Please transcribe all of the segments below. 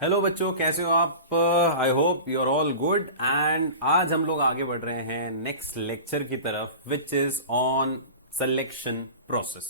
Hello बच्चों, कैसे हो आप? I hope you are all good. And आज हम लोग आगे बढ़ रहे हैं नेक्स्ट लेक्चर की तरफ, which is on selection process.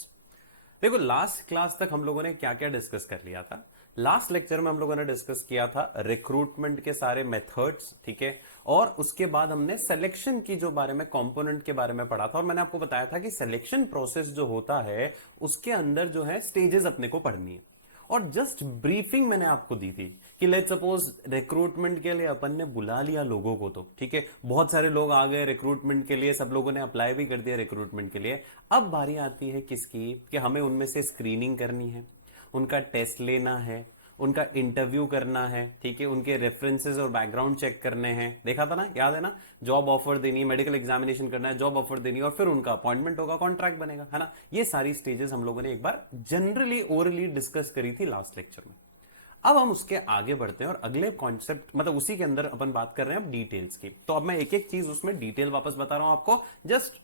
देखो, लास्ट क्लास तक हम लोगों ने क्या क्या डिस्कस कर लिया था। लास्ट लेक्चर में हम लोगों ने डिस्कस किया था रिक्रूटमेंट के सारे मेथड्स, ठीक है। और उसके बाद हमने सिलेक्शन की जो बारे में कंपोनेंट के बारे में पढ़ा था, और मैंने आपको बताया था कि सिलेक्शन प्रोसेस जो होता है उसके अंदर जो है स्टेजेस अपने को पढ़नी है। और जस्ट ब्रीफिंग मैंने आपको दी थी कि लेट सपोज रिक्रूटमेंट के लिए अपन ने बुला लिया लोगों को, तो ठीक है, बहुत सारे लोग आ गए रिक्रूटमेंट के लिए, सब लोगों ने अप्लाई भी कर दिया रिक्रूटमेंट के लिए। अब बारी आती है किसकी, कि हमें उनमें से स्क्रीनिंग करनी है, उनका टेस्ट लेना है, उनका इंटरव्यू करना है, ठीक है, उनके रेफरेंसेस और बैकग्राउंड चेक करने हैं। देखा था ना, याद है ना? जॉब ऑफर देनी है, मेडिकल एग्जामिनेशन करना है, जॉब ऑफर देनी है, और फिर उनका अपॉइंटमेंट होगा, कॉन्ट्रैक्ट बनेगा, है ना? ये सारी स्टेजेस हम लोगों ने एक बार जनरली ओरली डिस्कस करी थी लास्ट लेक्चर में। अब हम उसके आगे बढ़ते हैं और अगले कॉन्सेप्ट, मतलब उसी के अंदर अपन बात कर रहे हैं अब डिटेल्स की। तो अब मैं एक एक चीज उसमें डिटेल वापस बता रहा हूं आपको। जस्ट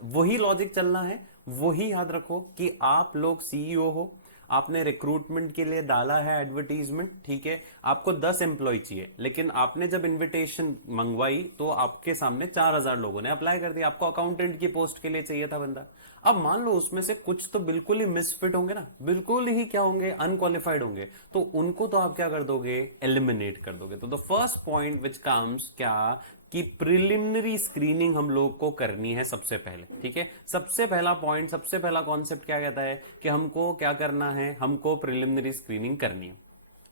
वही लॉजिक चलना है, वही याद रखो कि आप लोग सीईओ हो, आपने रिक्रूटमेंट के लिए डाला है एडवर्टीजमेंट, ठीक है, आपको 10 एम्प्लॉय चाहिए, लेकिन आपने जब इनविटेशन मंगवाई तो आपके सामने 4,000 लोगों ने अप्लाई कर दिया। आपको अकाउंटेंट की पोस्ट के लिए चाहिए था बंदा। अब मान लो उसमें से कुछ तो बिल्कुल ही मिसफिट होंगे ना, बिल्कुल ही क्या होंगे, अनक्वालिफाइड होंगे, तो उनको तो आप क्या कर दोगे, एलिमिनेट कर दोगे। तो the first point which comes क्या, कि प्रिलिमिनरी स्क्रीनिंग हम लोग को करनी है सबसे पहले, ठीक है। सबसे पहला पॉइंट, सबसे पहला कॉन्सेप्ट क्या कहता है कि हमको क्या करना है, हमको प्रिलिमिनरी स्क्रीनिंग करनी है।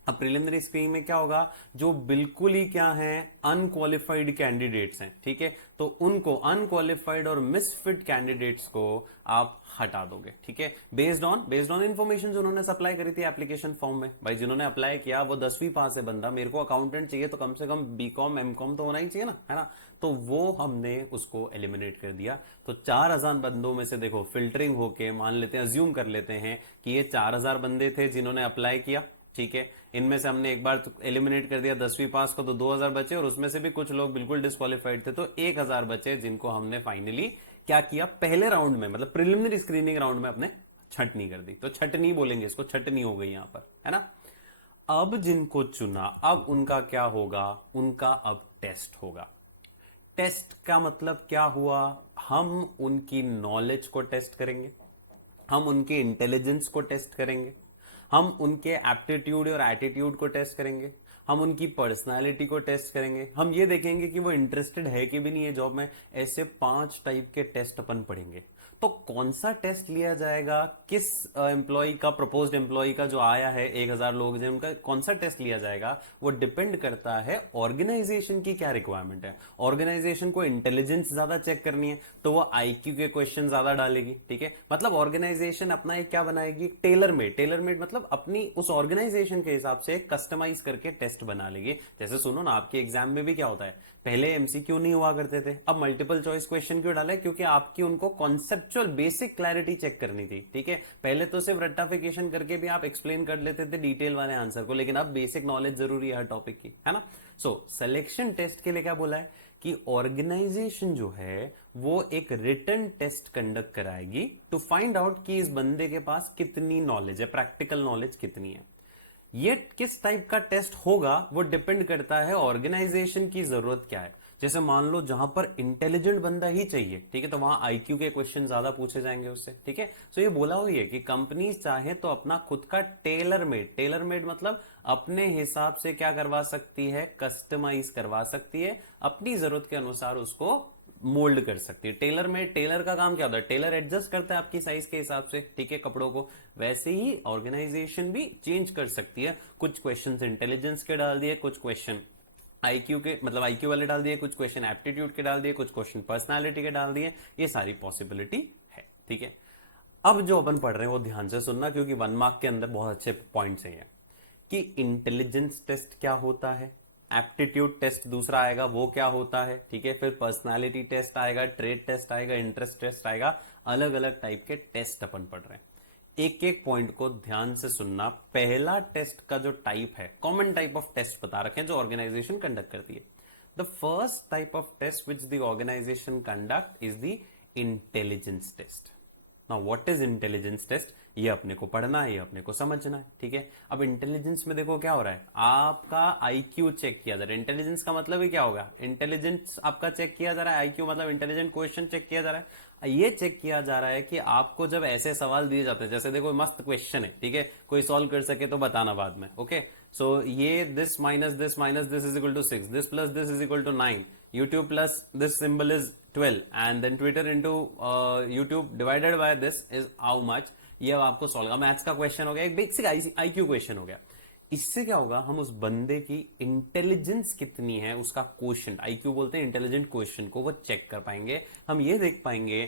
अब प्रिलिमिनरी स्क्रीनिंग में क्या होगा, जो बिल्कुल ही क्या है, अनक्वालिफाइड कैंडिडेट्स हैं, ठीक है, तो उनको अनक्वालिफाइड और मिसफिट कैंडिडेट्स को आप हटा दोगे, ठीक है, बेस्ड ऑन इन्फॉर्मेशन जो उन्होंने सप्लाई करी थी एप्लीकेशन फॉर्म में। भाई जिन्होंने अप्लाई किया वो 10वीं पास है बंदा, मेरे को अकाउंटेंट चाहिए तो कम से कम बीकॉम एमकॉम तो होना ही चाहिए ना, है ना? तो वो हमने उसको एलिमिनेट कर दिया। तो 4,000 बंदों में से देखो फिल्टरिंग होके मान लेते हैं, अज्यूम कर लेते हैं कि ये 4,000 बंदे थे जिन्होंने अप्लाई किया, ठीक है। इनमें से हमने एक बार तो एलिमिनेट कर दिया 10वीं पास को, तो 2,000 बचे, और उसमें से भी कुछ लोग बिल्कुल डिस्क्वालिफाइड थे, तो 1,000 बचे जिनको हमने फाइनली क्या किया, पहले राउंड में, मतलब प्रिलिमिनरी स्क्रीनिंग राउंड में अपने छटनी कर दी। तो छटनी बोलेंगे इसको, छटनी हो गई यहां पर, है ना? अब जिनको चुना, अब उनका क्या होगा, उनका अब टेस्ट होगा। टेस्ट का मतलब क्या हुआ, हम उनकी नॉलेज को टेस्ट करेंगे, हम उनके इंटेलिजेंस को टेस्ट करेंगे, हम उनके एप्टीट्यूड और एटीट्यूड को टेस्ट करेंगे, हम उनकी पर्सनालिटी को टेस्ट करेंगे, हम ये देखेंगे कि वो इंटरेस्टेड है कि भी नहीं है जॉब में। ऐसे 5 टाइप के टेस्ट अपन पढ़ेंगे। तो कौन सा टेस्ट लिया जाएगा, किस एम्प्लॉय का, प्रपोज्ड एम्प्लॉय का जो आया है 1,000 लोग हैं उनका कौन सा टेस्ट लिया जाएगा, वो डिपेंड करता है ऑर्गेनाइजेशन की क्या रिक्वायरमेंट है। ऑर्गेनाइजेशन को इंटेलिजेंस ज्यादा चेक करनी है तो वो आईक्यू के क्वेश्चन ज्यादा डालेगी, ठीक है। मतलब ऑर्गेनाइजेशन अपना एक क्या बनाएगी, टेलर मेड मतलब अपनी उस ऑर्गेनाइजेशन के हिसाब से कस्टमाइज करके टेस्ट बना लेगी। जैसे सुनो ना, आपके एग्जाम में भी क्या होता है, पहले एमसीक्यू नहीं हुआ करते थे, अब मल्टीपल चॉइस क्वेश्चन क्यों डाले, क्योंकि आपकी उनको कॉन्सेप्चुअल बेसिक क्लैरिटी चेक करनी थी, ठीक है। पहले तो सिर्फ रट्टाफिकेशन करके भी आप एक्सप्लेन कर लेते थे डिटेल वाले आंसर को, लेकिन अब बेसिक नॉलेज जरूरी है हर टॉपिक की, है ना? सो सिलेक्शन टेस्ट के लिए क्या बोला है कि ऑर्गेनाइजेशन जो है वो एक रिटन टेस्ट कंडक्ट कराएगी टू फाइंड आउट कि इस बंदे के पास कितनी नॉलेज है, प्रैक्टिकल नॉलेज कितनी है। ये किस टाइप का टेस्ट होगा वो डिपेंड करता है ऑर्गेनाइजेशन की जरूरत क्या है। जैसे मान लो जहां पर इंटेलिजेंट बंदा ही चाहिए, ठीक है, तो वहां आईक्यू के क्वेश्चन ज्यादा पूछे जाएंगे उससे, ठीक है। सो ये बोला हुई है कि कंपनी चाहे तो अपना खुद का टेलर मेड मतलब अपने हिसाब से क्या करवा सकती है, कस्टमाइज करवा सकती है, अपनी जरूरत के अनुसार उसको मोल्ड कर सकती है। टेलर में, टेलर का काम क्या होता है, टेलर एडजस्ट करता है आपकी साइज के हिसाब से, ठीक है, कपड़ों को। वैसे ही ऑर्गेनाइजेशन भी चेंज कर सकती है। कुछ क्वेश्चंस इंटेलिजेंस के डाल दिए, कुछ क्वेश्चन आईक्यू के, मतलब आईक्यू वाले डाल दिए, कुछ क्वेश्चन एप्टीट्यूड के डाल दिए, कुछ क्वेश्चन पर्सनालिटी के डाल दिए। ये सारी पॉसिबिलिटी है, ठीक है। अब जो अपन पढ़ रहे हैं वो ध्यान से सुनना, क्योंकि 1 मार्क के अंदर बहुत अच्छे पॉइंट्स हैं कि इंटेलिजेंस टेस्ट क्या होता है, एप्टीट्यूड टेस्ट दूसरा आएगा वो क्या होता है, ठीक है, फिर पर्सनालिटी टेस्ट आएगा, ट्रेड टेस्ट आएगा, इंटरेस्ट टेस्ट आएगा। अलग अलग टाइप के टेस्ट अपन पढ़ रहे हैं, एक एक पॉइंट को ध्यान से सुनना। पहला टेस्ट का जो टाइप है, कॉमन टाइप ऑफ टेस्ट बता रखे हैं जो ऑर्गेनाइजेशन कंडक्ट करती है। The first type of test which the organization conduct is the intelligence test. ना व्हाट इज इंटेलिजेंस टेस्ट, ये अपने को पढ़ना है, ये अपने को समझना है, ठीक है। अब इंटेलिजेंस में देखो क्या हो रहा है, आपका आईक्यू चेक किया जा रहा है। इंटेलिजेंस का मतलब ही क्या होगा, इंटेलिजेंस आपका चेक किया जा रहा है, आईक्यू मतलब इंटेलिजेंट क्वेश्चन चेक किया जा रहा है। ये चेक किया जा रहा है कि आपको जब ऐसे सवाल दिए जाते हैं, जैसे देखो मस्त क्वेश्चन है, ठीक है, कोई सॉल्व कर सके तो बताना बाद में, ओके। सो ये this minus this is equal to 6, this plus this is equal to 9, YouTube plus this symbol is 12 and then Twitter into YouTube divided by this is how much, ये अब आपको सॉल्व का maths का question हो गया, एक basic IQ question हो गया। इससे क्या होगा, हम उस बंदे की इंटेलिजेंस कितनी है उसका क्वेश्चन, आईक्यू बोलते हैं इंटेलिजेंट क्वेश्चन को, वो चेक कर पाएंगे। हम ये देख पाएंगे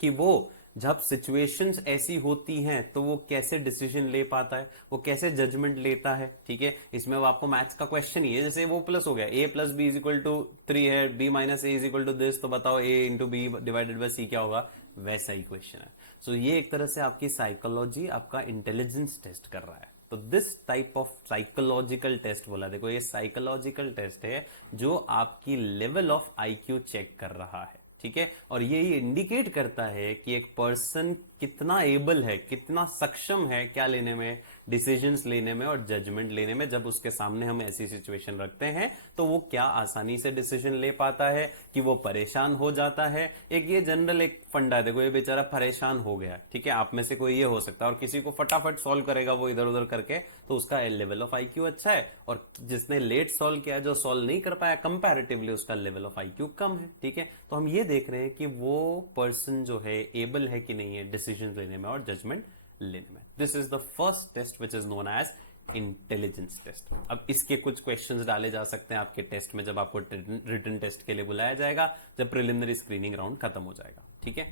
कि वो जब सिचुएशंस ऐसी होती हैं तो वो कैसे डिसीजन ले पाता है, वो कैसे जजमेंट लेता है, ठीक है। इसमें वो आपको मैथ्स का क्वेश्चन ही है, जैसे वो प्लस हो गया, a plus B is equal to 3 है, b minus A is equal to this, तो बताओ a into B divided by c क्या होगा, वैसा ही क्वेश्चन है। सो ये एक तरह से आपकी साइकोलॉजी, आपका इंटेलिजेंस टेस्ट कर रहा है। तो this type of psychological test बोला, देखो ये साइकोलॉजिकल टेस्ट है जो आपकी लेवल ऑफ आईक्यू चेक कर रहा है, ठीक है। और ये इंडिकेट करता है कि एक पर्सन कितना एबल है, कितना सक्षम है क्या लेने में, डिसीजंस लेने में और जजमेंट लेने में। जब उसके सामने हम ऐसी सिचुएशन रखते हैं तो वो क्या आसानी से डिसीजन ले पाता है, कि वो परेशान हो जाता है। एक ये जनरल एक फंडा है, देखो ये बेचारा परेशान हो गया, ठीक है, आप में से कोई ये हो सकता है, और किसी को फटाफट सॉल्व करेगा वो इधर उधर करके, तो उसका लेवल ऑफ आईक्यू अच्छा है। और जिसने लेट सॉल्व किया, जो सॉल्व नहीं कर पाया, कंपैरेटिवली उसका लेवल ऑफ आईक्यू कम है, ठीक है। तो हम ये देख रहे हैं कि वो पर्सन जो है एबल है कि नहीं है डिसीजन लेने में और जजमेंट लेने में। This is the first test which is known as intelligence test. अब इसके कुछ क्वेश्चंस डाले जा सकते हैं आपके टेस्ट में, जब आपको रिटन टेस्ट के लिए बुलाया जाएगा, जब प्रिलिमिनरी स्क्रीनिंग राउंड खत्म हो जाएगा, ठीक है।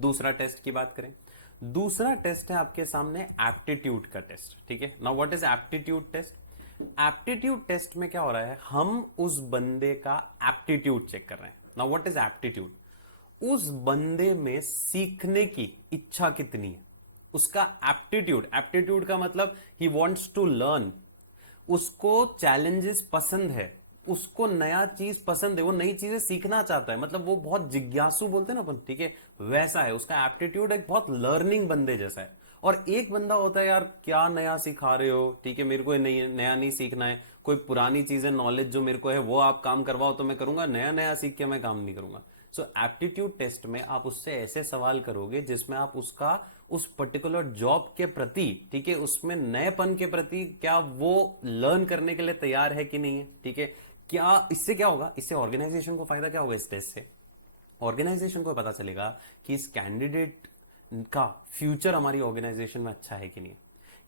दूसरा टेस्ट की बात करें, दूसरा टेस्ट है आपके सामने एप्टीट्यूड का टेस्ट, ठीक है। Now what is aptitude test? Aptitude test में क्या हो रहा है, हम उस बंदे का एप्टीट्यूड चेक कर रहे हैं। Now what is aptitude? उस बंदे में सीखने की इच्छा कितनी है, उसका एप्टीट्यूड। एप्टीट्यूड का मतलब ही वॉन्ट्स टू लर्न, उसको चैलेंजेस पसंद है, उसको नया चीज पसंद है, वो नई चीजें सीखना चाहता है, मतलब वो बहुत जिज्ञासु बोलते हैं ना अपन, ठीक है, वैसा है उसका एप्टीट्यूड, एक बहुत लर्निंग बंदे जैसा है। और एक बंदा होता है, यार क्या नया सिखा रहे हो, ठीक है, मेरे को नया नहीं सीखना है, कोई पुरानी चीजें नॉलेज जो मेरे को है वो आप काम करवाओ तो मैं करूंगा, नया नया सीख के मैं काम नहीं करूंगा। सो एप्टीट्यूड टेस्ट में आप उससे ऐसे सवाल करोगे जिसमें आप उसका उस पर्टिकुलर जॉब के प्रति, ठीक है, उसमें नएपन के प्रति क्या वो लर्न करने के लिए तैयार है कि नहीं है, ठीक है। क्या इससे क्या होगा, इससे ऑर्गेनाइजेशन को फायदा क्या होगा, इस टेस्ट से ऑर्गेनाइजेशन को पता चलेगा कि इस कैंडिडेट का फ्यूचर हमारी ऑर्गेनाइजेशन में अच्छा है कि नहीं।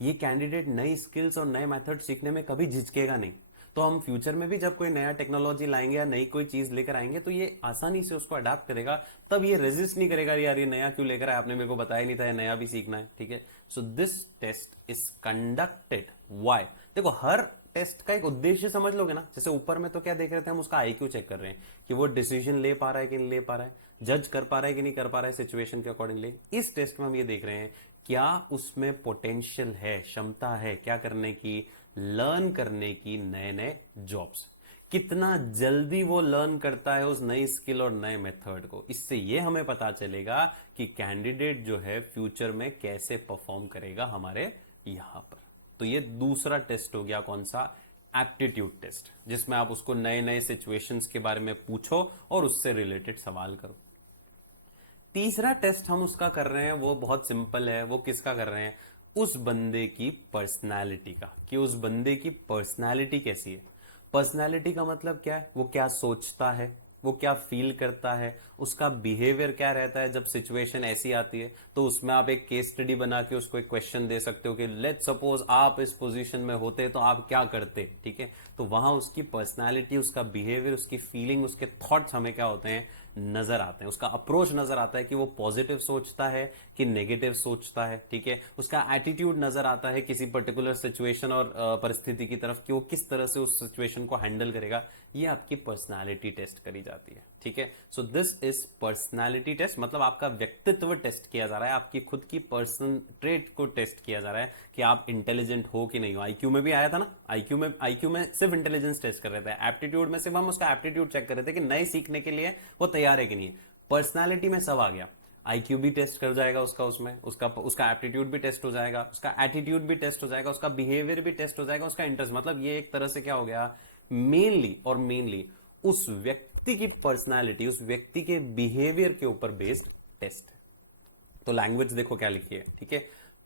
ये कैंडिडेट नई स्किल्स और नए मेथड सीखने में कभी झिझकेगा नहीं, तो हम फ्यूचर में भी जब कोई नया टेक्नोलॉजी लाएंगे या नई कोई चीज लेकर आएंगे तो ये आसानी से उसको अडाप्ट करेगा, तब ये रेजिस्ट नहीं करेगा, यार ये नया क्यों लेकर आया, आपने मेरे को बताया नहीं था, ये नया भी सीखना है, ठीक है। So this test is conducted why, देखो हर टेस्ट का एक उद्देश्य समझ लोगे ना। जैसे ऊपर में तो क्या देख रहे थे हम, उसका आईक्यू चेक कर रहे हैं कि वो डिसीजन ले पा रहा है कि नहीं ले पा रहा है, जज कर पा रहा है कि नहीं कर पा रहा है सिचुएशन के अकॉर्डिंगली। इस टेस्ट में हम ये देख रहे हैं क्या उसमें पोटेंशियल है, क्षमता है क्या करने की, लर्न करने की नए नए जॉब्स, कितना जल्दी वो लर्न करता है उस नई स्किल और नए मेथड को। इससे ये हमें पता चलेगा कि कैंडिडेट जो है फ्यूचर में कैसे परफॉर्म करेगा हमारे यहां पर। तो ये दूसरा टेस्ट हो गया, कौन सा, एप्टीट्यूड टेस्ट, जिसमें आप उसको नए नए सिचुएशंस के बारे में पूछो और उससे रिलेटेड सवाल करो। तीसरा टेस्ट हम उसका कर रहे हैं, वो बहुत सिंपल है, वो किसका कर रहे हैं, उस बंदे की पर्सनालिटी का, कि उस बंदे की पर्सनालिटी कैसी है। पर्सनालिटी का मतलब क्या है, वो क्या सोचता है, वो क्या फील करता है, उसका बिहेवियर क्या रहता है जब सिचुएशन ऐसी आती है। तो उसमें आप एक केस स्टडी बना के उसको एक क्वेश्चन दे सकते हो कि लेट्स सपोज आप इस पोजीशन में होते तो आप क्या करते, ठीक है। तो वहां उसकी पर्सनालिटी, उसका बिहेवियर, उसकी फीलिंग, उसके थॉट्स हमें क्या होते हैं, नजर आते हैं, उसका अप्रोच नजर आता है कि वो पॉजिटिव सोचता है कि नेगेटिव सोचता है, ठीक है। उसका एटीट्यूड नजर आता है किसी पर्टिकुलर सिचुएशन और परिस्थिति की तरफ, कि वो किस तरह से उस सिचुएशन को हैंडल करेगा। ये आपकी पर्सनालिटी टेस्ट करी जाती है, ठीक है। So this is personality test, मतलब आपका व्यक्तित्व टेस्ट किया जा रहा है, आपकी खुद की पर्सन ट्रेट को टेस्ट किया जा रहा है कि आप इंटेलिजेंट हो कि नहीं हो। आईक्यू में भी आया था ना, आईक्यू में सिर्फ इंटेलिजेंस टेस्ट कर रहे थे, एप्टीट्यूड में सिर्फ हम उसका एप्टीट्यूड चेक कर रहे थे कि नए सीखने के लिए वो तैयार है कि नहीं है। पर्सनालिटी में सब आ गया। आईक्यू भी टेस्ट कर जाएगा उसका, उसमें उसका एप्टीट्यूड भी टेस्ट हो जाएगा, उसका एटीट्यूड भी टेस्ट हो जाएगा, उसका बिहेवियर भी टेस्ट हो जाएगा, उसका इंटरेस्ट, मतलब ये एक तरह से क्या हो गया, मेनली उस व्यक्ति की पर्सनालिटी, उस व्यक्ति के बिहेवियर के ऊपर बेस्ड टेस्ट है। तो लैंग्वेज देखो क्या लिखी है, ठीक है,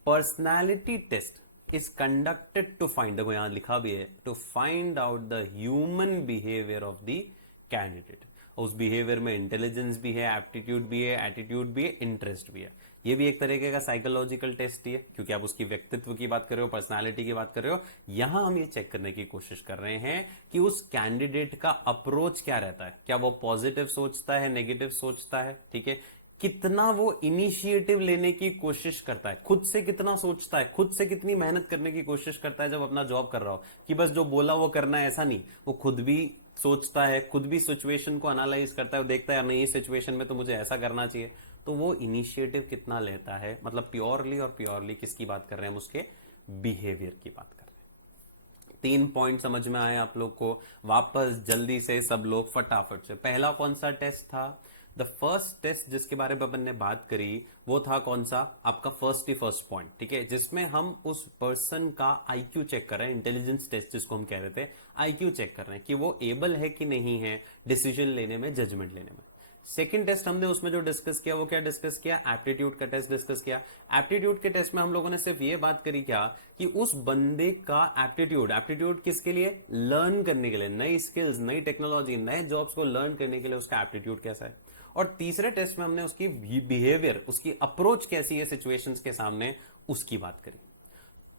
personality test is conducted to find, देखो यहां लिखा भी है, to find out the human behaviour of the candidate. उस बिहेवियर में इंटेलिजेंस भी है, एप्टीट्यूड भी है, एटीट्यूड भी है, इंटरेस्ट भी है। ये भी एक तरीके का साइकोलॉजिकल टेस्ट ही है, क्योंकि आप उसकी व्यक्तित्व की बात कर रहे हो, पर्सनालिटी की बात कर रहे हो। यहां हम ये चेक करने की कोशिश कर रहे हैं कि उस कैंडिडेट का अप्रोच क्या रहता है, क्या वो पॉजिटिव सोचता है, नेगेटिव सोचता है, ठीक है, कितना वो इनिशिएटिव लेने की कोशिश करता है, खुद से कितना सोचता है, खुद से कितनी मेहनत करने की कोशिश करता है जब अपना जॉब कर रहा हो, कि बस जो बोला वो करना है, ऐसा नहीं, वो खुद भी सोचता है, खुद भी सिचुएशन को एनालाइज करता है, वो देखता है नहीं इस सिचुएशन में तो मुझे ऐसा करना चाहिए, तो वो इनिशिएटिव कितना लेता है, मतलब प्योरली किसकी बात कर रहे हैं हम, उसके बिहेवियर की बात कर रहे हैं। 3 पॉइंट समझ में आए आप लोग को, वापस जल्दी से सब लोग फटाफट से। पहला कौन सा टेस्ट था, द फर्स्ट टेस्ट जिसके बारे में अपन ने बात करी वो था कौन सा, आपका फर्स्ट पॉइंट, ठीक है, जिसमें हम उस पर्सन का आईक्यू चेक कर रहे हैं, इंटेलिजेंस टेस्ट जिसको हम कह रहे थे, आईक्यू चेक कर रहे हैं कि वो एबल है कि नहीं है डिसीजन लेने में, जजमेंट लेने में। सेकंड टेस्ट हमने उसमें जो डिस्कस किया वो क्या डिस्कस किया, एप्टीट्यूड का टेस्ट डिस्कस किया। एप्टीट्यूड के टेस्ट में हम लोगों ने सिर्फ ये बात करी क्या कि उस बंदे का एप्टीट्यूड किसके लिए, लर्न करने के लिए, नई स्किल्स, नई टेक्नोलॉजी, नए जॉब्स को लर्न करने के लिए उसका एप्टीट्यूड कैसा है। और तीसरे टेस्ट में हमने उसकी बिहेवियर, उसकी अप्रोच कैसी है सिचुएशंस के सामने, उसकी बात करी।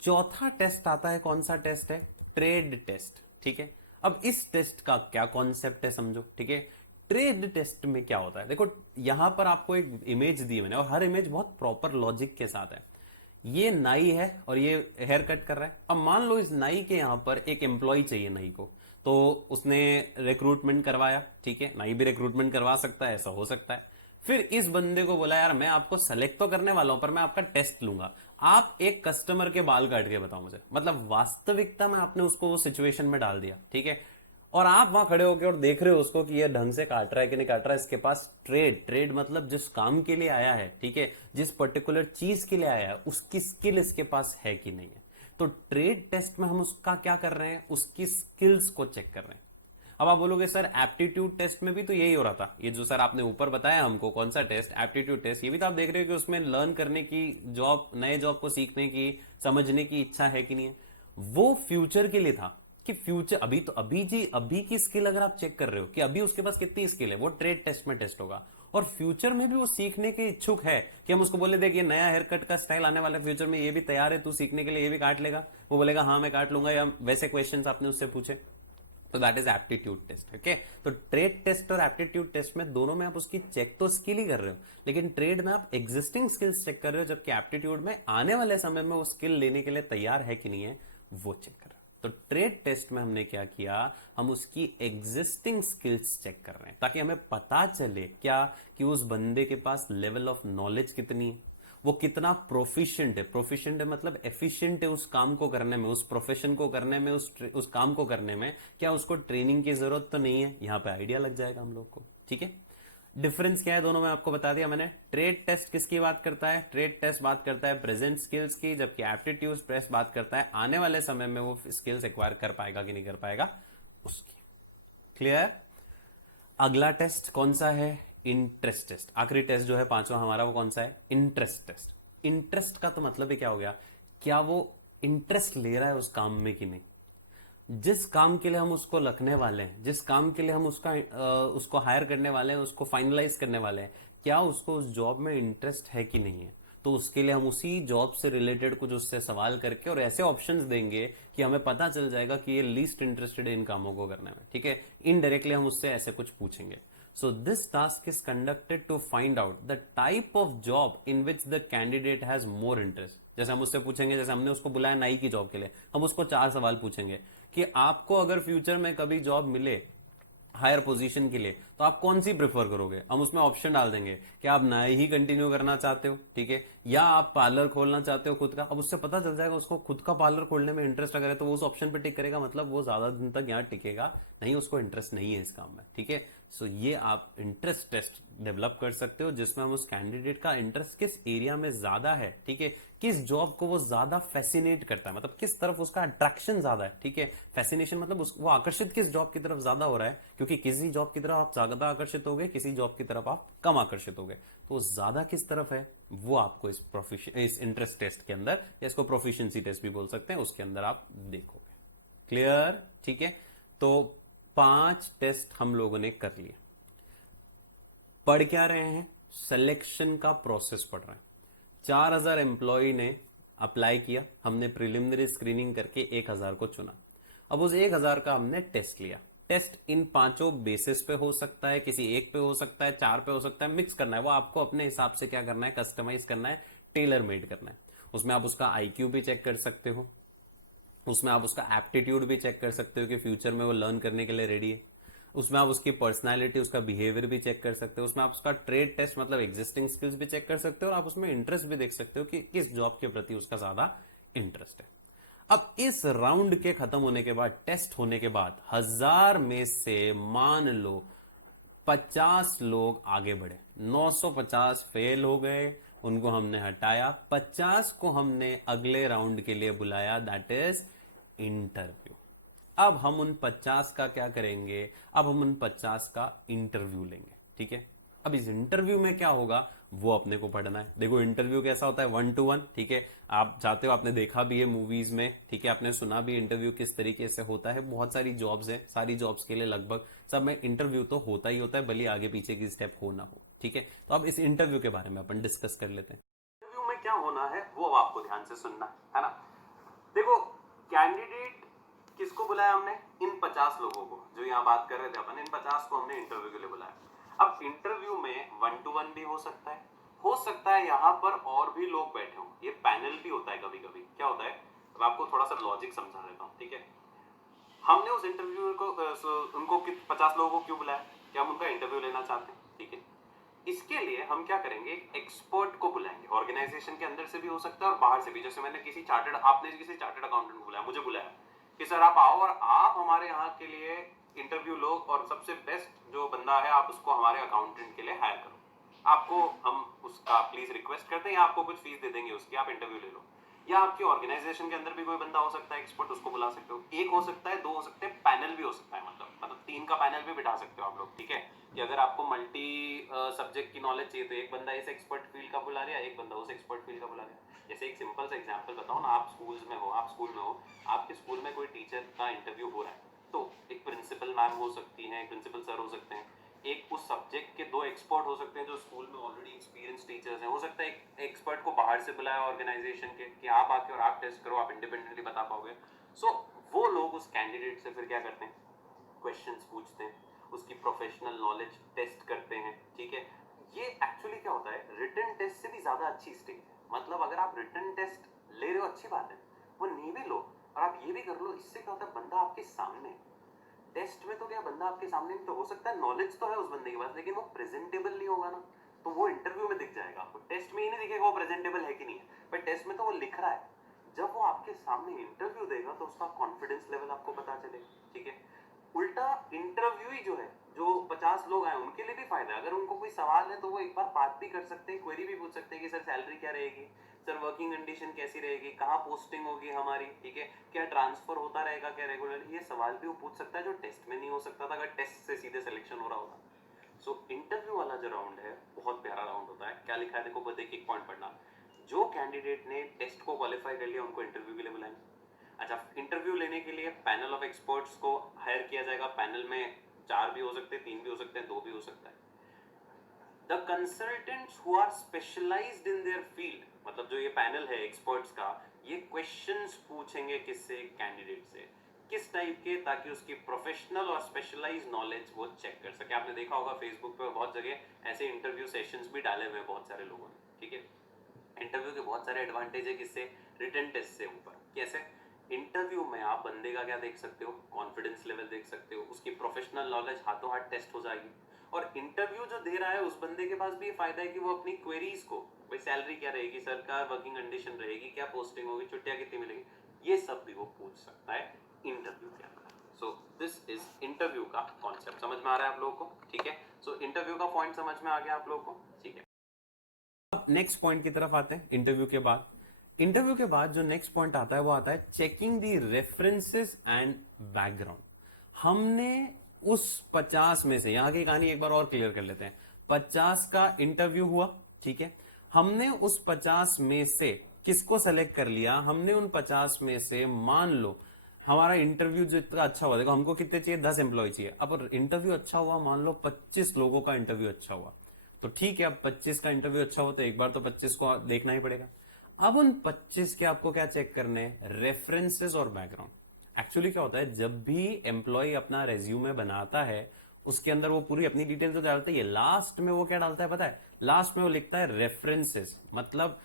चौथा टेस्ट आता है, कौन सा टेस्ट है, ट्रेड टेस्ट, ठीक है। अब इस टेस्ट का क्या कॉन्सेप्ट है समझो, ठीक है। ट्रेड टेस्ट में क्या होता है, देखो यहां पर आपको एक इमेज दी मैंने, और हर इमेज बहुत प्रॉपर लॉजिक के साथ है। ये नाई है और ये हेयर कट कर रहा है। अब मान लो इस नाई के यहां पर एक एम्प्लॉय चाहिए नाई को, तो उसने रिक्रूटमेंट करवाया, ठीक है, नाई भी रिक्रूटमेंट करवा सकता है, ऐसा हो सकता है। फिर इस बंदे को बोला यार मैं आपको सेलेक्ट तो करने वाला हूं पर मैं आपका टेस्ट लूंगा, आप एक कस्टमर के बाल काट के बताओ मुझे, मतलब वास्तविकता में आपने उसको वो सिचुएशन में डाल दिया, ठीक है, और आप वहां खड़े होकर और देख रहे हो उसको कि ये ढंग से काट रहा है कि नहीं काट रहा है, इसके पास ट्रेड मतलब जिस काम के लिए आया है, ठीक है, जिस पर्टिकुलर चीज के लिए आया है उसकी स्किल इसके पास है कि नहीं है। तो ट्रेड टेस्ट में हम उसका क्या कर रहे हैं, उसकी स्किल्स को चेक कर रहे हैं। अब आप बोलोगे सर एप्टीट्यूड टेस्ट में भी तो यही हो रहा था, ये जो सर आपने ऊपर बताया हमको कौन सा टेस्ट, एप्टीट्यूड टेस्ट, ये भी तो आप देख रहे हो कि उसमें लर्न करने की, जॉब, नए जॉब को सीखने की, समझने की इच्छा है कि नहीं है। वो फ्यूचर के लिए था कि फ्यूचर, अभी की स्किल अगर आप चेक कर रहे हो कि अभी उसके पास कितनी स्किल है, वो ट्रेड टेस्ट में टेस्ट होगा। और फ्यूचर में भी वो सीखने के इच्छुक है कि हम उसको बोले देखिए नया हेयर कट का स्टाइल आने वाला है फ्यूचर में, ये भी तैयार है तू सीखने के लिए, ये भी काट लेगा, वो बोलेगा हाँ मैं काट लूंगा, या वैसे क्वेश्चंस आपने उससे पूछे, तो that is aptitude test, okay. तो ट्रेड टेस्ट और एप्टीट्यूड टेस्ट में दोनों में आप उसकी चेक तो स्किल ही कर रहे हो, लेकिन ट्रेड में आप एग्जिस्टिंग स्किल्स चेक कर रहे हो, जबकि एप्टीट्यूड में आने वाले समय में वो स्किल लेने के लिए तैयार है कि नहीं है वो चेक कर रहे हो। तो ट्रेड टेस्ट में हमने क्या किया, हम उसकी एग्जिस्टिंग स्किल्स चेक कर रहे हैं ताकि हमें पता चले क्या कि उस बंदे के पास लेवल ऑफ नॉलेज कितनी है, वो कितना प्रोफिशिएंट है मतलब एफिशिएंट है उस काम को करने में, उस प्रोफेशन को करने में, उस काम को करने में, क्या उसको ट्रेनिंग की जरूरत तो नहीं है। यहां पे आइडिया लग जाएगा हम लोग को, ठीक है। डिफरेंस क्या है दोनों में आपको बता दिया मैंने। ट्रेड टेस्ट किसकी बात करता है, ट्रेड टेस्ट बात करता है प्रेजेंट स्किल्स की, जबकि एप्टीट्यूड टेस्ट बात करता है आने वाले समय में वो स्किल्स एक्वायर कर पाएगा कि नहीं कर पाएगा उसकी। क्लियर। अगला टेस्ट कौन सा है, इंटरेस्ट टेस्ट। आखिरी टेस्ट जो है पांचवा हमारा वो कौन सा है, इंटरेस्ट टेस्ट। इंटरेस्ट का तो मतलब क्या हो गया, क्या वो इंटरेस्ट ले रहा है उस काम में कि नहीं, जिस काम के लिए हम उसको रखने वाले हैं, जिस काम के लिए हम उसको हायर करने वाले हैं, उसको फाइनलाइज करने वाले हैं, क्या उसको उस जॉब में इंटरेस्ट है कि नहीं है। तो उसके लिए हम उसी जॉब से रिलेटेड कुछ उससे सवाल करके और ऐसे ऑप्शंस देंगे कि हमें पता चल जाएगा कि ये लीस्ट इंटरेस्टेड है इन कामों को करने में, ठीक है। इनडायरेक्टली हम उससे ऐसे कुछ पूछेंगे। So this task is conducted to find out the type of job in which the candidate has more interest. जैसे हम उससे पूछेंगे, जैसे हमने उसको बुलाया नाई की जॉब के लिए, हम उसको 4 सवाल पूछेंगे कि आपको अगर फ्यूचर में कभी जॉब मिले हायर पोजीशन के लिए तो आप कौन सी प्रेफर करोगे। हम उसमें ऑप्शन डाल देंगे कि आप नाई ही कंटिन्यू करना चाहते हो, ठीक है, या आप पार्लर खोलना चाहते हो खुद का, अब उससे पता चल जाएगा उसको खुद का पार्लर खोलने में इंटरेस्ट अगर है तो वो उस ऑप्शन पे टिक करेगा, मतलब वो ज्यादा दिन तक यहाँ टिकेगा नहीं, उसको इंटरेस्ट नहीं है इस काम में, ठीक है। सो ये आप इंटरेस्ट टेस्ट डेवलप कर सकते हो जिसमें हम उस कैंडिडेट का इंटरेस्ट किस एरिया में ज्यादा है, ठीक है, किस जॉब को वो ज्यादा फैसिनेट करता है, मतलब किस तरफ उसका अट्रैक्शन ज्यादा है, ठीक है। फैसिनेशन मतलब वो आकर्षित किस जॉब की तरफ ज्यादा हो रहा है, क्योंकि किसी जॉब की तरफ आप ज्यादा आकर्षित होगे, किसी जॉब की तरफ आप कम आकर्षित होगे, तो ज्यादा किस तरफ है वो आपको इस इंटरेस्ट टेस्ट के अंदर, या इसको प्रोफिशिएंसी टेस्ट भी बोल सकते हैं, उसके अंदर आप देखोगे। क्लियर, ठीक है। तो 5 टेस्ट हम लोगों ने कर लिए। पढ़ क्या रहे हैं, सिलेक्शन का प्रोसेस पढ़ रहे हैं। 4000 एम्प्लॉय ने अप्लाई किया, हमने प्रिलिमिनरी स्क्रीनिंग करके 1000 को चुना। अब उस 1000 का हमने टेस्ट लिया। टेस्ट इन 5 बेसिस पे हो सकता है, किसी एक पे हो सकता है, 4 पे हो सकता है, मिक्स करना है, वो आपको अपने हिसाब से क्या करना है, कस्टमाइज करना है, टेलर मेड करना है। उसमें आप उसका आईक्यू भी चेक कर सकते हो, उसमें आप उसका एप्टीट्यूड भी चेक कर सकते हो कि फ्यूचर में वो लर्न करने के लिए रेडी है, उसमें आप उसकी पर्सनालिटी, उसका बिहेवियर भी चेक कर सकते हो, उसमें आप उसका ट्रेड टेस्ट मतलब एग्जिस्टिंग स्किल्स भी चेक कर सकते हो, और आप उसमें इंटरेस्ट भी देख सकते हो कि किस जॉब के प्रति उसका ज्यादा इंटरेस्ट है। अब इस राउंड के खत्म होने के बाद, टेस्ट होने के बाद, 1000 में से मान लो 50 लोग आगे बढ़े, 950 फेल हो गए, उनको हमने हटाया, 50 को हमने अगले राउंड के लिए बुलाया, दैट इज इंटरव्यू। अब हम उन 50 का क्या करेंगे, अब हम उन 50 का इंटरव्यू लेंगे, ठीक है। अब इस इंटरव्यू में क्या होगा वो अपने को पढ़ना है। देखो इंटरव्यू कैसा होता है, 1 to 1, ठीक है। आप चाहते हो, आपने देखा भी है मूवीज में, ठीक है, आपने सुना भी इंटरव्यू किस तरीके से होता है। बहुत सारी जॉब्स है, सारी जॉब्स के लिए लगभग सब में इंटरव्यू तो होता ही होता है, भले आगे पीछे की स्टेप हो ना हो, ठीक है। तो अब इस इंटरव्यू के बारे में अपन डिस्कस कर लेते हैं। इंटरव्यू में क्या होना है वो आपको ध्यान से सुनना है ना। देखो कैंडिडेट किसको बुलाया हमने, इन 50 लोगों को जो यहाँ बात कर रहे थे अपन, इन 50 को हमने इंटरव्यू के लिए बुलाया। अब इंटरव्यू में 1 to 1 भी हो सकता है यहाँ पर और भी लोग बैठे हों, ये पैनल भी होता है कभी कभी। क्या होता है, अब आपको थोड़ा सा लॉजिक समझा देता हूँ, ठीक है। हमने उस इंटरव्यू को उनको 50 लोगों को क्यों बुलाया, क्या हम उनका इंटरव्यू लेना चाहते हैं, ठीक है। इसके लिए हम क्या करेंगे, एक्सपर्ट को बुलाएंगे, ऑर्गेनाइजेशन के अंदर से भी हो सकता है और बाहर से भी। जैसे मैंने आपने किसी चार्टर्ड अकाउंटेंट को बुलाया, मुझे बुलाया कि सर आप आओ और आप हमारे यहाँ के लिए इंटरव्यू लो, और सबसे बेस्ट जो बंदा है आप उसको हमारे अकाउंटेंट के लिए हायर करो, आपको हम उसका प्लीज रिक्वेस्ट करते हैं, या आपको कुछ फीस दे देंगे उसकी, आप इंटरव्यू ले लो। या आपकी ऑर्गेनाइजेशन के अंदर भी कोई बंदा हो सकता है एक्सपर्ट, उसको बुला सकते हो। एक हो सकता है, दो हो सकते हैं, पैनल भी हो सकता है, मतलब 3 का पैनल भी बिठा सकते हो आप लोग, ठीक है। कि अगर आपको मल्टी सब्जेक्ट की नॉलेज चाहिए तो एक बंदा इस एक्सपर्ट फील्ड का बुला लिया, एक बंदा उस एक्सपर्ट फील्ड का बुला लिया। जैसे एक सिंपल सा एग्जांपल बताओ ना, आप स्कूल में हो, आपके स्कूल में कोई टीचर का इंटरव्यू हो रहा है, तो एक प्रिंसिपल मैम हो सकती है, एक प्रिंसिपल सर हो सकते हैं, एक उस सब्जेक्ट के 2 एक्सपर्ट हो सकते हैं जो स्कूल में ऑलरेडी एक्सपीरियंस टीचर्स हैं। हो सकता है एक एक्सपर्ट को बाहर से बुलाया ऑर्गेनाइजेशन के कि आप आके और आप टेस्ट करो, आप इंडिपेंडेंटली बता पाओगे। सो वो लोग उस कैंडिडेट से फिर क्या करते हैं, क्वेश्चंस पूछते हैं, उसकी प्रोफेशनल नॉलेज टेस्ट करते हैं, ठीक है। ये एक्चुअली क्या होता है, रिटन टेस्ट से भी ज्यादा अच्छी स्टेज है। मतलब अगर आप रिटन टेस्ट ले रहे हो अच्छी बात है, वो नहीं भी लो और आप ये भी कर लो, इससे क्या होता है, बंदा आपके सामने। टेस्ट में तो क्या, बंदा आपके सामने तो हो सकता है, नॉलेज तो है उस बंदे के पास, लेकिन वो प्रेजेंटेबल नहीं होगा ना, तो वो इंटरव्यू में दिख जाएगा आपको। टेस्ट में ही नहीं दिखेगा वो प्रेजेंटेबल है कि नहीं है, पर टेस्ट में तो वो लिख रहा है। जब वो आपके सामने इंटरव्यू देगा तो उसका कॉन्फिडेंस लेवल आपको पता चलेगा, ठीक है। उल्टा इंटरव्यू ही जो है, जो 50 लोग आए उनके लिए भी फायदा है। अगर उनको कोई सवाल है तो वो एक बार बात भी कर सकते हैं, क्वेरी भी पूछ सकते हैं कि सर सैलरी क्या रहेगी, सर वर्किंग कंडीशन कैसी रहेगी, कहाँ पोस्टिंग होगी हमारी, ठीक है, क्या ट्रांसफर होता रहेगा क्या रेगुलर, ये सवाल भी वो पूछ सकता है जो टेस्ट में नहीं हो सकता था अगर टेस्ट से सीधे सिलेक्शन हो रहा होता। सो इंटरव्यू वाला जो राउंड है बहुत प्यारा राउंड होता है। क्या लिखा है देखो, बस एक एक पॉइंट पढ़ना। जो कैंडिडेट ने टेस्ट को क्वालिफाई कर लिया उनको इंटरव्यू के लिए बुलाएंगे। अच्छा, इंटरव्यू लेने के लिए पैनल ऑफ एक्सपर्ट्स को हायर किया जाएगा। पैनल में 4 भी हो सकते हैं, 3 भी हो सकते हैं, 2 भी हो सकता है। The consultants who are specialised in their field, मतलब जो ये पैनल है एक्सपर्ट्स का, ये क्वेश्चंस पूछेंगे किससे, कैंडिडेट से, किस टाइप के, ताकि उसकी प्रोफेशनल और स्पेशलाइज्ड नॉलेज वो चेक कर सके। आपने देखा होगा फेसबुक पे बहुत जगह ऐसे इंटरव्यू सेशंस भी डाले हुए हैं बहुत सारे लोगों ने, ठीक है। इंटरव्यू के बहुत सारे एडवांटेज है किससे, रिटन टेस्ट से ऊपर। कैसे, इंटरव्यू में आप बंदे का क्या देख सकते हो, कॉन्फिडेंस लेवल देख सकते हो, उसकी प्रोफेशनल नॉलेज हाथों हाथ टेस्ट हो जाएगी। और इंटरव्यू जो दे रहा है उस बंदे के पास भी ये फायदा है कि वो अपनी क्वेरीज को भाई सैलरी क्या रहेगी सर, क्या वर्किंग कंडीशन रहेगी, क्या पोस्टिंग होगी, छुट्टियां कितनी मिलेंगी, ये सब भी वो पूछ सकता है इंटरव्यू के अंदर। सो दिस इज इंटरव्यू का कॉन्सेप्ट। समझ में आ रहा है आप लोगों को? ठीक है, सो इंटरव्यू का पॉइंट समझ में आ गया आप लोगों को? ठीक है, अब नेक्स्ट पॉइंट की तरफ आते हैं। इंटरव्यू के बाद जो नेक्स्ट पॉइंट आता है वो आता है checking the references and background. हमने उस 50 में से, यहां की कहानी एक बार और क्लियर कर लेते हैं। 50 का इंटरव्यू हुआ, ठीक है, हमने उस 50 में से किसको सेलेक्ट कर लिया? हमने उन 50 में से, मान लो हमारा इंटरव्यू जो इतना अच्छा हुआ, देखो हमको कितने चाहिए, 10 एम्प्लॉय चाहिए। अब इंटरव्यू अच्छा हुआ, मान लो 25 लोगों का इंटरव्यू अच्छा हुआ, तो ठीक है, अब 25 का इंटरव्यू अच्छा हो तो एक बार तो 25 को देखना ही पड़ेगा। अब उन 25 के आपको क्या चेक करने हैं? रेफरेंसेस और बैकग्राउंड। एक्चुअली क्या होता है, जब भी एम्प्लॉय अपना रेज्यूमे बनाता है उसके अंदर वो पूरी अपनी डिटेल तो डालता ही है, लास्ट में वो क्या डालता है पता है? लास्ट में वो लिखता है रेफरेंसेस। मतलब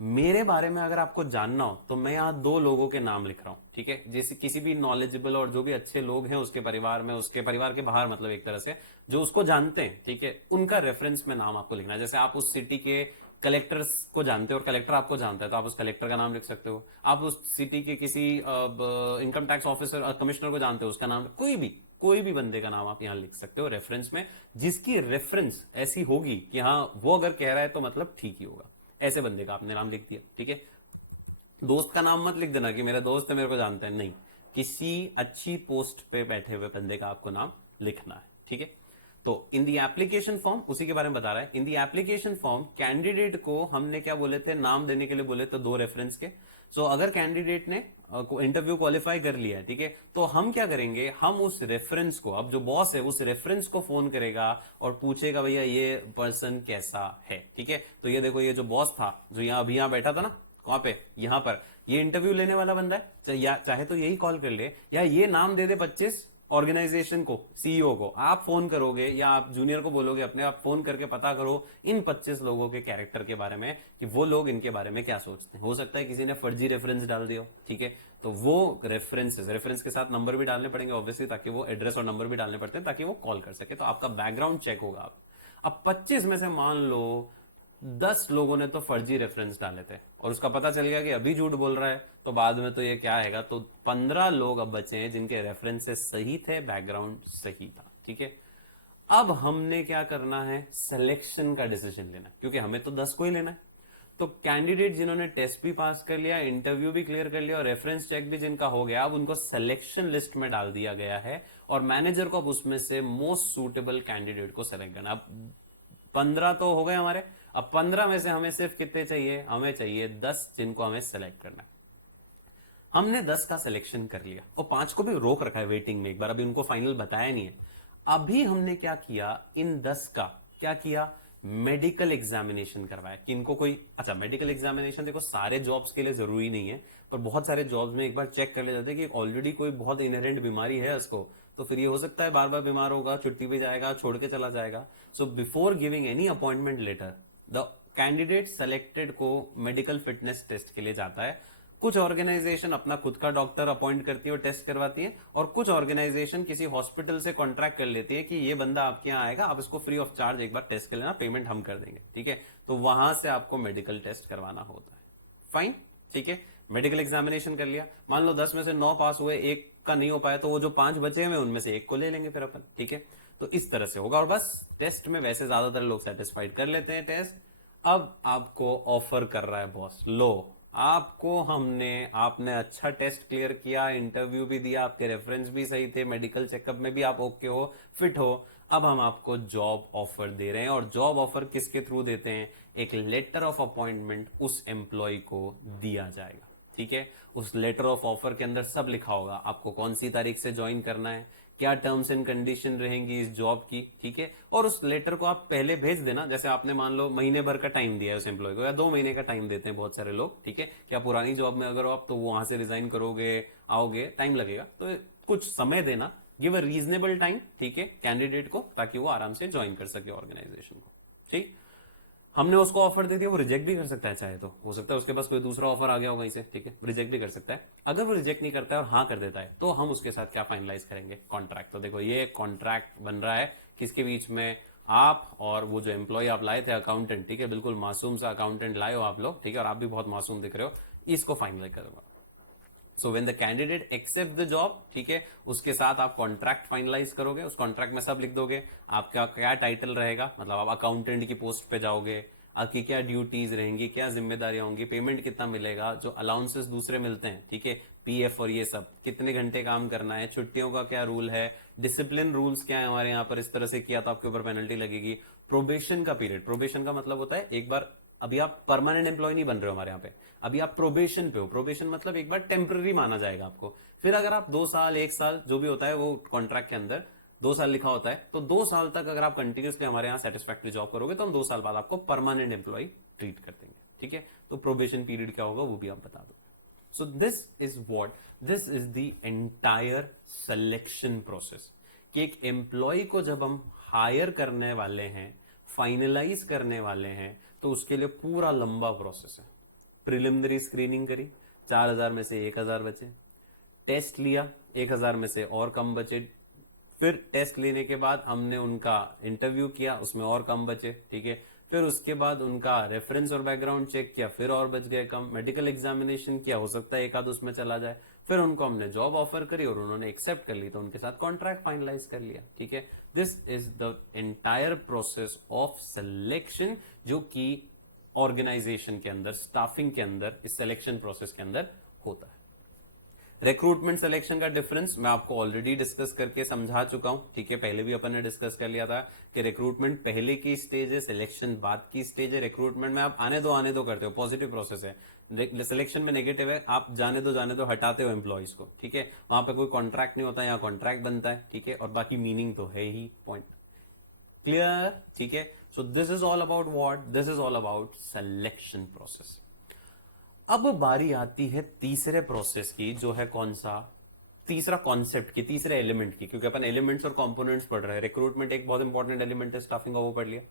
मेरे बारे में अगर आपको जानना हो तो मैं यहां 2 लोगों के नाम लिख रहा हूं, ठीक है, जैसे किसी भी नॉलेजेबल और जो भी अच्छे लोग हैं उसके परिवार में, उसके परिवार के बाहर, मतलब एक तरह से जो उसको जानते हैं, ठीक है, उनका रेफरेंस में नाम आपको लिखना है। जैसे आप उस सिटी के कलेक्टर्स को जानते हो और कलेक्टर आपको जानता है तो आप उस कलेक्टर का नाम लिख सकते हो। आप उस सिटी के किसी इनकम टैक्स ऑफिसर, कमिश्नर को जानते हो, उसका नाम, कोई भी बंदे का नाम आप यहां लिख सकते हो रेफरेंस में, जिसकी रेफरेंस ऐसी होगी कि हाँ वो अगर कह रहा है तो मतलब ठीक ही होगा। ऐसे बंदे का आपने नाम लिख दिया, ठीक है। दोस्त का नाम मत लिख देना कि मेरा दोस्त है मेरे को जानता है, नहीं, किसी अच्छी पोस्ट पे बैठे हुए बंदे का आपको नाम लिखना है, ठीक है। तो इन दी एप्लीकेशन फॉर्म, उसी के बारे में बता रहा है, इन दी एप्लीकेशन फॉर्म कैंडिडेट को हमने क्या बोले थे, नाम देने के लिए बोले तो 2 रेफरेंस के। सो अगर कैंडिडेट ने इंटरव्यू क्वालिफाई कर लिया है, ठीक है, तो हम क्या करेंगे, हम उस रेफरेंस को, अब जो बॉस है उस रेफरेंस को फोन करेगा और पूछेगा भैया ये पर्सन कैसा है, ठीक है। तो ये देखो, ये जो बॉस था जो यहाँ अभी यहाँ बैठा था ना, कहां पे, यहां पर, ये इंटरव्यू लेने वाला बंदा है, या चाहे तो यही कॉल कर ले, या ये नाम दे दे 25 ऑर्गेनाइजेशन को, सीईओ को, आप फोन करोगे या आप जूनियर को बोलोगे अपने, आप फोन करके पता करो इन 25 लोगों के कैरेक्टर के बारे में कि वो लोग इनके बारे में क्या सोचते हैं। हो सकता है किसी ने फर्जी रेफरेंस डाल दिया, ठीक है, तो वो रेफरेंस के साथ नंबर भी डालने पड़ेंगे ऑब्वियसली, ताकि वो एड्रेस और नंबर भी डालने पड़ते हैं ताकि वो कॉल कर सके, तो आपका बैकग्राउंड चेक होगा। आप अब 25 में से मान लो 10 लोगों ने तो फर्जी रेफरेंस डाले थे और उसका पता चल गया कि अभी झूठ बोल रहा है, तो बाद में तो ये क्या आएगा, तो 15 लोग अब बचे हैं जिनके रेफरेंसेस सही थे, बैकग्राउंड सही था, ठीक है। अब हमने क्या करना है, सिलेक्शन का डिसीजन लेना है, क्योंकि हमें तो 10 को ही लेना है। तो कैंडिडेट जिन्होंने टेस्ट भी पास कर लिया, इंटरव्यू भी क्लियर कर लिया और रेफरेंस चेक भी जिनका हो गया, अब उनको सिलेक्शन लिस्ट में डाल दिया गया है और मैनेजर को अब उसमें से मोस्ट सूटेबल कैंडिडेट को सेलेक्ट करना। अब 15 तो हो गए हमारे, अब 15 में से हमें सिर्फ कितने चाहिए, हमें चाहिए 10 जिनको हमें सेलेक्ट करना है। हमने 10 का सिलेक्शन कर लिया और 5 को भी रोक रखा है वेटिंग में, एक बार, अभी उनको फाइनल बताया नहीं है। अभी हमने क्या किया, इन 10 का क्या किया, मेडिकल एग्जामिनेशन करवाया कि इनको कोई, अच्छा मेडिकल एग्जामिनेशन देखो सारे जॉब्स के लिए जरूरी नहीं है, पर बहुत सारे जॉब्स में एक बार चेक कर ले जाते हैं कि ऑलरेडी कोई बहुत इनहेरेंट बीमारी है उसको, तो फिर ये हो सकता है बार बार बीमार होगा, छुट्टी पे जाएगा, छोड़ के चला जाएगा। So before giving any appointment letter, the candidate selected को मेडिकल फिटनेस टेस्ट के लिए जाता है। कुछ ऑर्गेनाइजेशन अपना खुद का डॉक्टर अपॉइंट करती है और टेस्ट करवाती है, और कुछ ऑर्गेनाइजेशन किसी हॉस्पिटल से कॉन्ट्रैक्ट कर लेती है कि ये बंदा आपके यहाँ आएगा, आप इसको फ्री ऑफ चार्ज एक बार टेस्ट कर लेना, पेमेंट हम कर देंगे, ठीक है। तो वहां से आपको मेडिकल टेस्ट करवाना होता है, फाइन, ठीक है। मेडिकल एग्जामिनेशन कर लिया, मान लो 10 में से 9 पास हुए, एक का नहीं हो पाया, तो वो जो 5 बचे हुए उनमें से एक को ले लेंगे फिर अपन, ठीक है। तो इस तरह से होगा, और बस टेस्ट में वैसे ज्यादातर लोग सेटिस्फाइड कर लेते हैं टेस्ट। अब आपको ऑफर कर रहा है बॉस, लो आपको आपने अच्छा टेस्ट क्लियर किया, इंटरव्यू भी दिया, आपके रेफरेंस भी सही थे, मेडिकल चेकअप में भी आप ओके हो, फिट हो, अब हम आपको जॉब ऑफर दे रहे हैं। और जॉब ऑफर किसके थ्रू देते हैं, एक लेटर ऑफ अपॉइंटमेंट उस एम्प्लॉय को दिया जाएगा, ठीक है। उस लेटर ऑफ ऑफर के अंदर सब लिखा होगा, आपको कौन सी तारीख से ज्वाइन करना है, क्या टर्म्स एंड कंडीशन रहेंगी इस जॉब की, ठीक है। और उस लेटर को आप पहले भेज देना, जैसे आपने मान लो महीने भर का टाइम दिया है उस एम्प्लॉय को, या 2 महीने का टाइम देते हैं बहुत सारे लोग, ठीक है। क्या पुरानी जॉब में अगर हो आप तो वहां से रिजाइन करोगे, आओगे, टाइम लगेगा, तो कुछ समय देना, गिव अ रीजनेबल टाइम, ठीक है, कैंडिडेट को, ताकि वो आराम से ज्वाइन कर सके ऑर्गेनाइजेशन को, ठीक। हमने उसको ऑफर दे दिया, वो रिजेक्ट भी कर सकता है, चाहे तो हो सकता है उसके पास कोई दूसरा ऑफर आ गया हो वहीं से, ठीक है, रिजेक्ट भी कर सकता है। अगर वो रिजेक्ट नहीं करता है और हाँ कर देता है, तो हम उसके साथ क्या फाइनलाइज करेंगे, कॉन्ट्रैक्ट। तो देखो ये कॉन्ट्रैक्ट बन रहा है किसके बीच में, आप और वो जो एम्प्लॉय आप लाए थे अकाउंटेंट, ठीक है, बिल्कुल मासूम सा अकाउंटेंट लाए हो आप लोग, ठीक है, और आप भी बहुत मासूम दिख रहे हो, इसको फाइनल करूंगा। So when the candidate accept the job, ठीक है, उसके साथ आप कॉन्ट्रैक्ट फाइनलाइज करोगे, उस कॉन्ट्रैक्ट में सब लिख दोगे, आपका क्या टाइटल रहेगा, मतलब आप अकाउंटेंट की पोस्ट पे जाओगे, आपकी क्या ड्यूटीज रहेंगी, क्या जिम्मेदारियां होंगी, पेमेंट कितना मिलेगा, जो अलाउंसेस दूसरे मिलते हैं, ठीक है, पीएफ और ये सब, कितने घंटे काम करना है, छुट्टियों का क्या रूल है, डिसिप्लिन रूल्स क्या है हमारे यहाँ पर, इस तरह से किया तो आपके ऊपर पेनल्टी लगेगी। प्रोबेशन का पीरियड, प्रोबेशन का मतलब होता है एक बार, अभी आप परमानेंट एम्प्लॉय नहीं बन रहे हो हमारे यहाँ पे, अभी आप प्रोबेशन पे हो, प्रोबेशन मतलब एक बार टेम्पररी माना जाएगा आपको, फिर अगर आप 2 साल 1 साल जो भी होता है वो कॉन्ट्रैक्ट के अंदर 2 साल लिखा होता है, तो 2 साल तक अगर आप कंटिन्यूसली हमारे यहाँ सेटिस्फैक्ट्री जॉब करोगे तो हम 2 साल बाद आपको परमानेंट एम्प्लॉय ट्रीट कर देंगे, ठीक है। तो प्रोबेशन पीरियड क्या होगा वो भी आप बता दो। सो this is the entire selection process, कि एक एम्प्लॉय को जब हम हायर करने वाले हैं, फाइनलाइज करने वाले हैं, तो उसके लिए पूरा लंबा प्रोसेस है। प्रिलिमिनरी स्क्रीनिंग करी, 4,000 में से 1,000 बचे, टेस्ट लिया, 1,000 में से और कम बचे, फिर टेस्ट लेने के बाद हमने उनका इंटरव्यू किया, उसमें और कम बचे, ठीक है, फिर उसके बाद उनका रेफरेंस और बैकग्राउंड चेक किया, फिर और बच गए कम, मेडिकल एग्जामिनेशन किया, हो सकता है एक आध उसमें चला जाए, फिर उनको हमने जॉब ऑफर करी और उन्होंने एक्सेप्ट कर ली तो उनके साथ कॉन्ट्रैक्ट फाइनलाइज कर लिया, ठीक है। This is the entire process of selection, जो कि ऑर्गेनाइजेशन के अंदर, स्टाफिंग के अंदर, इस सिलेक्शन प्रोसेस के अंदर होता है। रिक्रूटमेंट सिलेक्शन का डिफरेंस मैं आपको ऑलरेडी डिस्कस करके समझा चुका हूं, ठीक है, पहले भी अपन ने डिस्कस कर लिया था कि रिक्रूटमेंट पहले की स्टेज है, सिलेक्शन बाद की स्टेज है। रिक्रूटमेंट में आप आने दो करते हो, पॉजिटिव प्रोसेस है। सिलेक्शन में नेगेटिव है, आप जाने दो हटाते हो एम्प्लॉयज को, ठीक है, वहां पे कोई कॉन्ट्रैक्ट नहीं होता, यहाँ कॉन्ट्रैक्ट बनता है, ठीक है, और बाकी मीनिंग तो है ही, पॉइंट क्लियर, ठीक है। So this is all about what, this is all about selection process. अब बारी आती है तीसरे प्रोसेस की, जो है कौन सा, तीसरा कॉन्सेप्ट की, तीसरे एलिमेंट की, क्योंकि अपन एलिमेंट्स और कंपोनेंट्स पढ़ रहे हैं। रिक्रूटमेंट एक बहुत इंपॉर्टेंट एलिमेंट है स्टाफिंग का, वो पढ़ लिया,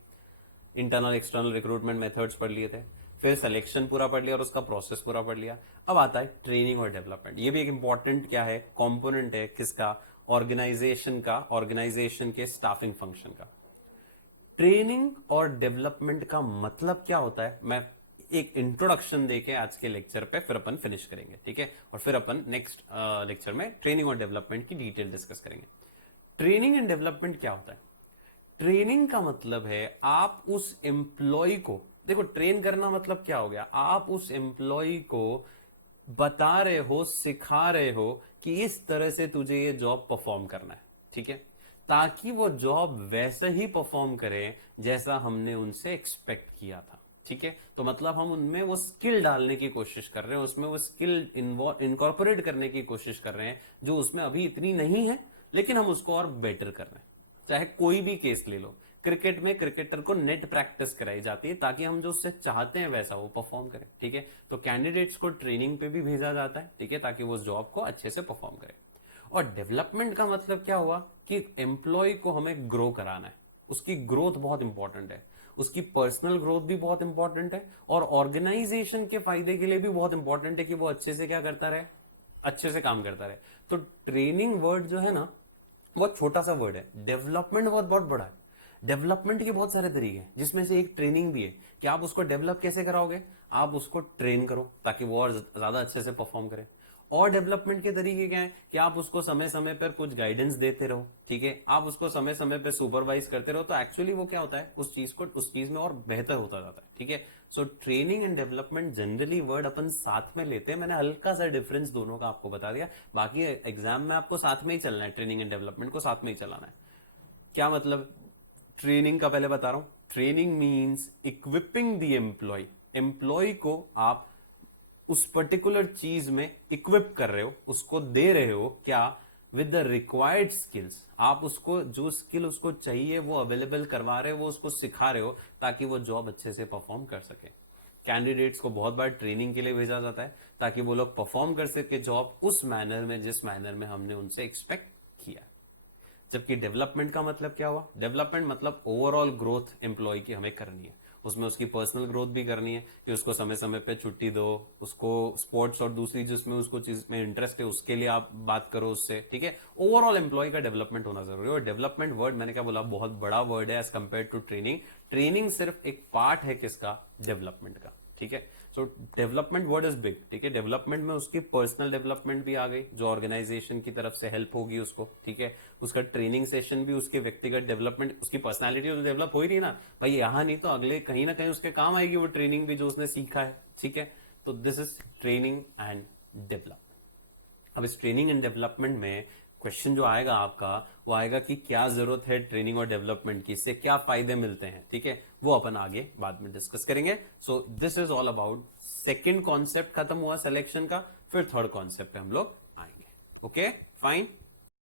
इंटरनल एक्सटर्नल रिक्रूटमेंट मेथड्स पढ़ लिए थे, फिर सिलेक्शन पूरा पढ़ लिया और उसका प्रोसेस पूरा पढ़ लिया। अब आता है ट्रेनिंग और डेवलपमेंट। ये भी एक इंपॉर्टेंट क्या है, कॉम्पोनेंट है, किसका, ऑर्गेनाइजेशन का, ऑर्गेनाइजेशन के स्टाफिंग फंक्शन का। ट्रेनिंग और डेवलपमेंट का मतलब क्या होता है, मैं एक इंट्रोडक्शन देके आज के लेक्चर पे फिर अपन फिनिश करेंगे, ठीक है, और फिर अपन नेक्स्ट लेक्चर में ट्रेनिंग और डेवलपमेंट की डिटेल डिस्कस करेंगे। ट्रेनिंग एंड डेवलपमेंट क्या होता है? ट्रेनिंग का मतलब है आप उस एम्प्लॉय को, देखो ट्रेन करना मतलब क्या हो गया, आप उस एम्प्लॉय को बता रहे हो, सिखा रहे हो कि इस तरह से तुझे ये जॉब परफॉर्म करना है, ठीक है, ताकि वो जॉब वैसे ही परफॉर्म करे जैसा हमने उनसे एक्सपेक्ट किया था, ठीक है। तो मतलब हम उनमें वो स्किल डालने की कोशिश कर रहे हैं, उसमें वो स्किल इनकॉर्पोरेट करने की कोशिश कर रहे हैं जो उसमें अभी इतनी नहीं है, लेकिन हम उसको और बेटर कर रहे हैं। चाहे कोई भी केस ले लो, क्रिकेट में क्रिकेटर को नेट प्रैक्टिस कराई जाती है ताकि हम जो उससे चाहते हैं वैसा वो परफॉर्म करें, ठीक है। तो कैंडिडेट्स को ट्रेनिंग पे भी भेजा जाता है, ठीक है, ताकि वो उस जॉब को अच्छे से परफॉर्म करे। और डेवलपमेंट का मतलब क्या हुआ कि एम्प्लॉय को हमें ग्रो कराना है, उसकी ग्रोथ बहुत इंपॉर्टेंट है, उसकी पर्सनल ग्रोथ भी बहुत इंपॉर्टेंट है, और ऑर्गेनाइजेशन के फायदे के लिए भी बहुत इंपॉर्टेंट है कि वो अच्छे से क्या करता रहे, अच्छे से काम करता रहे। तो ट्रेनिंग वर्ड जो है ना, बहुत छोटा सा वर्ड है, डेवलपमेंट बहुत बहुत बड़ा है। डेवलपमेंट के बहुत सारे तरीके हैं, जिसमें से एक ट्रेनिंग भी है कि आप उसको डेवलप कैसे कराओगे, आप उसको ट्रेन करो ताकि वो और ज्यादा अच्छे से परफॉर्म करे। और डेवलपमेंट के तरीके क्या है कि आप उसको समय समय पर कुछ गाइडेंस देते रहो, ठीक है, आप उसको समय समय पर सुपरवाइज करते रहो, तो एक्चुअली वो क्या होता है, उस चीज में और बेहतर होता जाता है, ठीक है। So training and development generally word अपन साथ में लेते हैं, मैंने हल्का सा डिफरेंस दोनों का आपको बता दिया, बाकी एग्जाम में आपको साथ में ही चलना है, ट्रेनिंग एंड डेवलपमेंट को साथ में ही चलाना है। क्या मतलब, ट्रेनिंग का पहले बता रहा हूं, training means equipping the employ, employ को आप उस पर्टिकुलर चीज में इक्विप कर रहे हो, उसको दे रहे हो क्या, विद द रिक्वायर्ड स्किल्स, आप उसको जो स्किल उसको चाहिए वो अवेलेबल करवा रहे हो, वो उसको सिखा रहे हो ताकि वो जॉब अच्छे से परफॉर्म कर सके। कैंडिडेट्स को बहुत बार ट्रेनिंग के लिए भेजा जाता है ताकि वो लोग परफॉर्म कर सके जॉब उस मैनर में जिस मैनर में हमने उनसे एक्सपेक्ट किया। जबकि डेवलपमेंट का मतलब क्या हुआ, डेवलपमेंट मतलब ओवरऑल ग्रोथ एम्प्लॉय की हमें करनी है, उसमें उसकी पर्सनल ग्रोथ भी करनी है कि उसको समय समय पे छुट्टी दो, उसको स्पोर्ट्स और दूसरी जिसमें उसको चीज में इंटरेस्ट है उसके लिए आप बात करो उससे, ठीक है। ओवरऑल एम्प्लॉय का डेवलपमेंट होना जरूरी है। और डेवलपमेंट वर्ड मैंने क्या बोला, बहुत बड़ा वर्ड है as compare to training. Training सिर्फ एक पार्ट है किसका, डेवलपमेंट का, ठीक है। So development word is big, ठीक है। डेवलपमेंट में उसकी पर्सनल डेवलपमेंट भी आ गई जो ऑर्गेनाइजेशन की तरफ से हेल्प होगी उसको, ठीक है। उसका ट्रेनिंग सेशन भी उसके व्यक्तिगत डेवलपमेंट, उसकी पर्सनालिटी तो डेवलप हो ही रही ना भाई, यहां नहीं तो अगले कहीं ना कहीं उसके काम आएगी वो ट्रेनिंग भी जो उसने सीखा है, ठीक है। तो this is training and development. अब इस ट्रेनिंग एंड डेवलपमेंट में क्वेश्चन जो आएगा आपका वो आएगा कि क्या जरूरत है ट्रेनिंग और डेवलपमेंट की, इससे क्या फायदे मिलते हैं, ठीक है। वो अपन आगे बाद में डिस्कस करेंगे। सो this is all about second concept खत्म हुआ सिलेक्शन का, फिर थर्ड कॉन्सेप्ट पे हम लोग आएंगे। Okay fine.